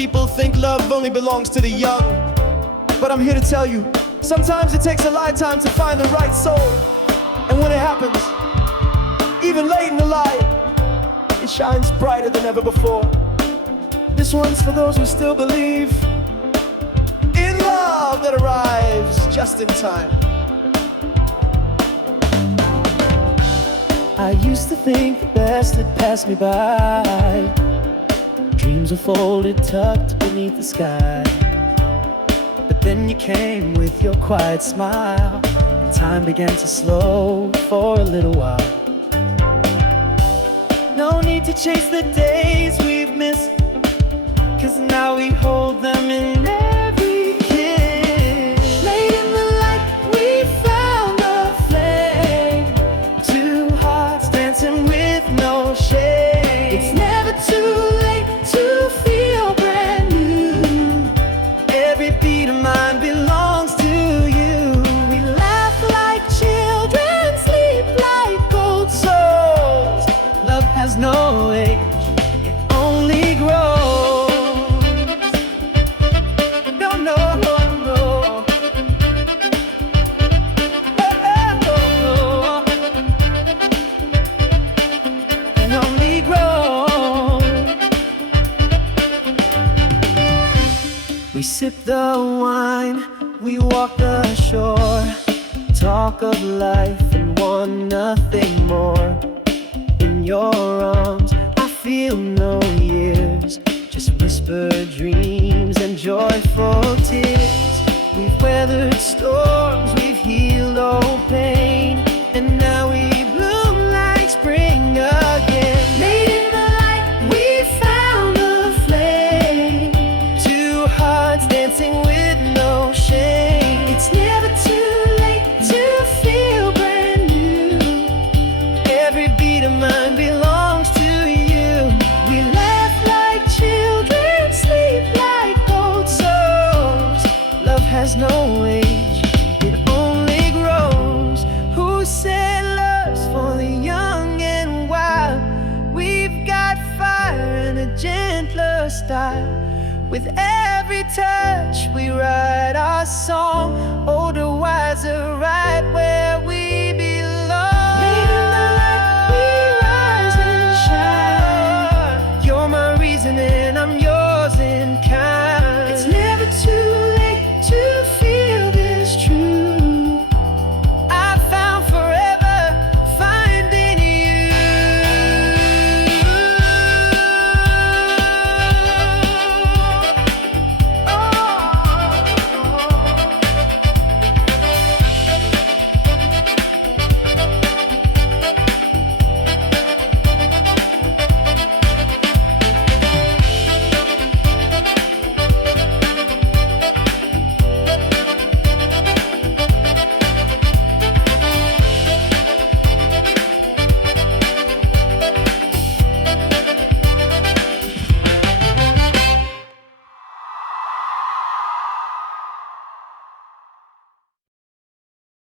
people think love only belongs to the young, but I'm here to tell you, sometimes it takes a lifetime to find the right soul. And when it happens, even late in the light, it shines brighter than ever before. This one's for those who still believe in love that arrives just in time. I used to think the best had passed me by. Dreams were folded, tucked beneath the sky. But then you came with your quiet smile, and time began to slow for a little while. No need to chase the days we've missed, 'cause now we hold them in every kiss. Late in the light, we found a flame, two hearts dancing with no shame. It's never too late to feel brand new. Every beat of mine belongs to you. We laugh like children, sleep like old souls. Love has no age, it only grows. No, no, no, no. No, no. It only grows. We sip the wine, we walk the shore, talk of life and want nothing more. In your arms, I feel no years, just whispered dreams and joyful tears. We've weathered storms, we've healed all pain, and now we bloom like spring again. Late in the light, we found a flame, two hearts dancing with no shame. It's never too late to feel brand new. Every beat of mine belongs to you. We laugh like children, sleep like old souls. Love has no age, it only grows. Who said love's for the young and wild? We've got fire and a gentler style. With every touch we write our song, older, wiser, right?